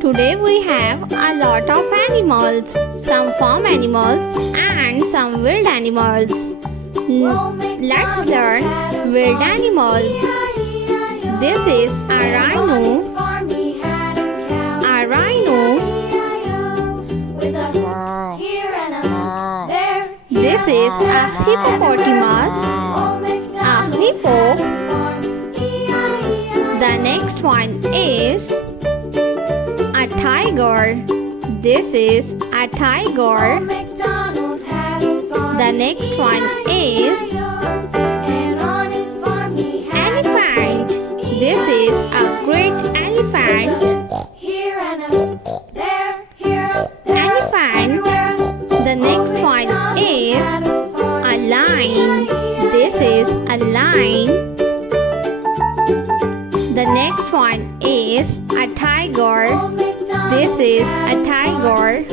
Today we have a lot of animals, some farm animals and some wild animals. Let's learn wild animals. This is a rhino. A rhino. This is a hippopotamus. A hippo. The next one is a tiger. This is a tiger. The next one is elephant. This is a great elephant. Elephant. The next one is a lion. This is a lion. The next one is a tiger. This is a tiger.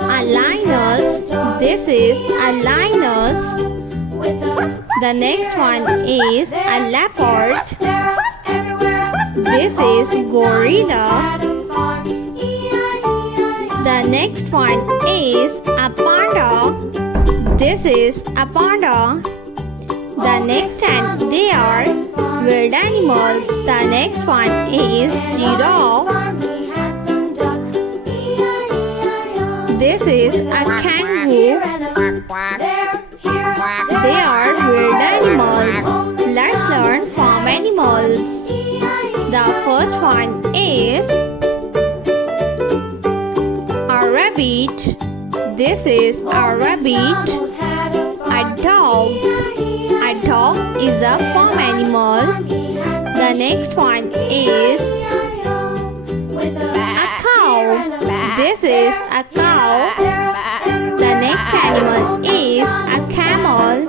A lioness. This is a lioness. The next one is a leopard. This is gorilla. The next one is a panda. This is a panda. The next and they are wild animals. The next one is giraffe. This is a kangaroo. They are wild animals. Let's learn farm animals. The first one is a rabbit. This is a rabbit. A dog. A dog is a farm animal. The next one is a cow. This is a cow. The next animal is a camel.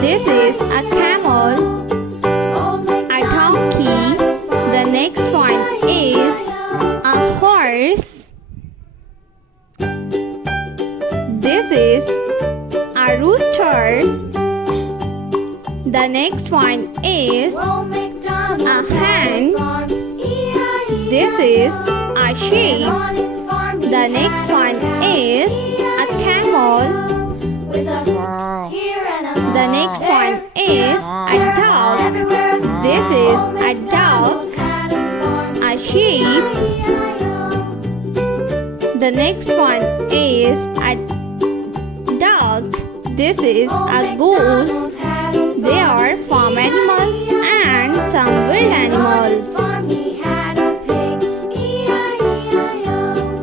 This is a camel. A donkey. The next one is a horse. This is a rooster. The next one is a hen. This is a sheep. The next one is a camel. The next one is a dog. This is a dog. A sheep. The next one is a duck. This is a goose. They are farm animals and some wild animals.